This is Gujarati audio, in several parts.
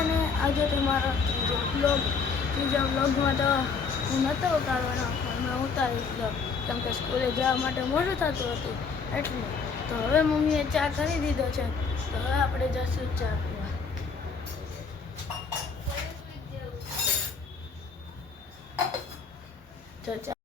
બધાને આજે તમારો ત્રીજા બ્લોગમાં તો હું નહોતો ઉતારવાનો પણ મેં ઉતારી દીધો કેમ કે સ્કૂલે જવા માટે મોડું થતું હતું એટલે. તો હવે મમ્મીએ ચા કરી દીધો છે તો હવે આપણે જશું ચા પીવા. તો ચા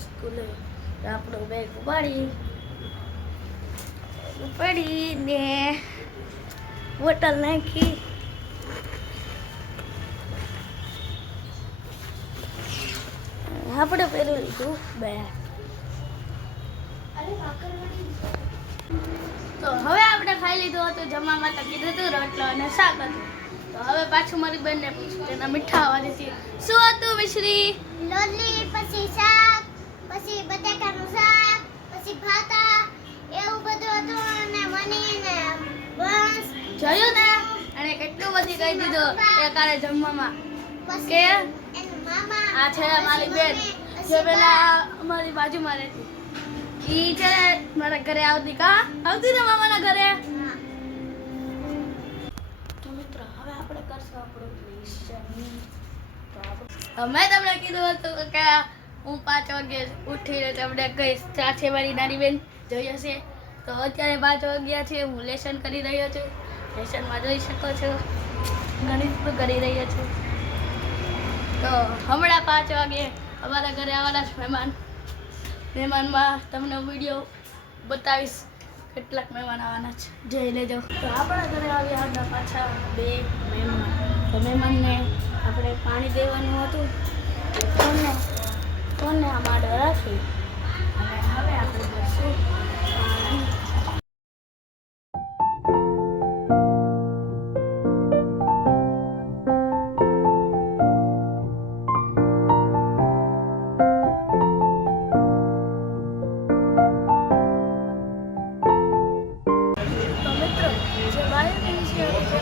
સ્કૂલે આપણો બેગ ઉપાડીને બોટલ નાખી આપણે પહેરી લીધું બેગ. તો હવે આપણે ખાઈ લીધું હતું. જમવામાં તો કીધું હતું રોટલો અને શાક હતું. તો હવે પાછું મારી બેનને પૂછ્યું તેના મીઠા વાળીથી શું હતું મિશ્રી? લોલી, પછી શાક, પછી બટાકાનું શાક, પછી ભાતા એવું બધું હતું અને મનીને બસ જોયું ને અને કેટલું બધી કહી દીધું એ કાલે જમવામાં કે મામા આ છે મારી બેન જે પેલા અમારી બાજુમાં રહેતી ઈ છે મારા ઘરે આવતી ને મામાના ઘરે. તો મિત્રો હવે આપણે કરશું આપણું લેશન. મેં તમને કીધું હતું કે હું 5 વાગે ઉઠીને તમને કહીશ. સાથે મારી નાની બેન જોઈ હશે. તો અત્યારે 5 વાગ્યા છે. હું લેસન કરી રહ્યો છું. લેસનમાં જોઈ શકો છો ગણિત પણ કરી રહ્યો છું. તો હમણાં 5 વાગે અમારા ઘરે આવવાના છે મહેમાનમાં તમને વિડીયો બતાવીશ કેટલાક મહેમાન આવવાના છે જોઈ લેજો. તો આપણા ઘરે આવ્યા હતા પાછા 2 મહેમાન. તો મહેમાનને આપણે પાણી દેવાનું હતું ફોનને આમાં રાખી અને હવે આપણે જઈશું પાણી.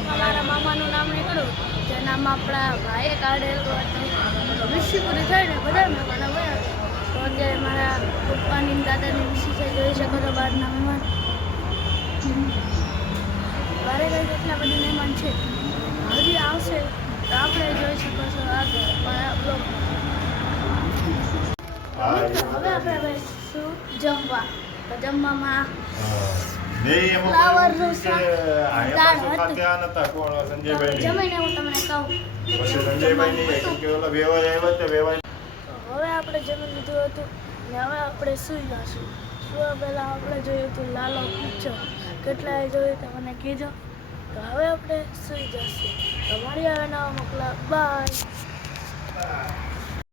મારા મામાનું નામ નીકળ્યું જેનામાં આપણા ભાઈએ કાઢેલું હતું. વિશી પૂરી થઈને બધા મહેમાનો ગયા. તો અત્યારે મારા પપ્પાની દાદાની વિશી છે જોઈ શકો છો બહારના મહેમાન. બારે ગઈ કેટલા બધા મહેમાન છે હજી આવશે તો આપણે જોઈ શકો છો આગળ હવે આપણે બેસીશું જમવા. તો જમવામાં ફ્લાવરનું શાક દાળ હતી. જમીને હું તમને કહું. હવે આપણે જમી લીધું હતું ને હવે આપણે સૂઈ જશું. સુવા પહેલાં આપણે જોયું હતું લાલો પિક્ચર. કેટલાએ જોયું તો મને કીધો. તો હવે આપણે સૂઈ જશું. તો મળીએ હવે નવા મોકલા. બાય.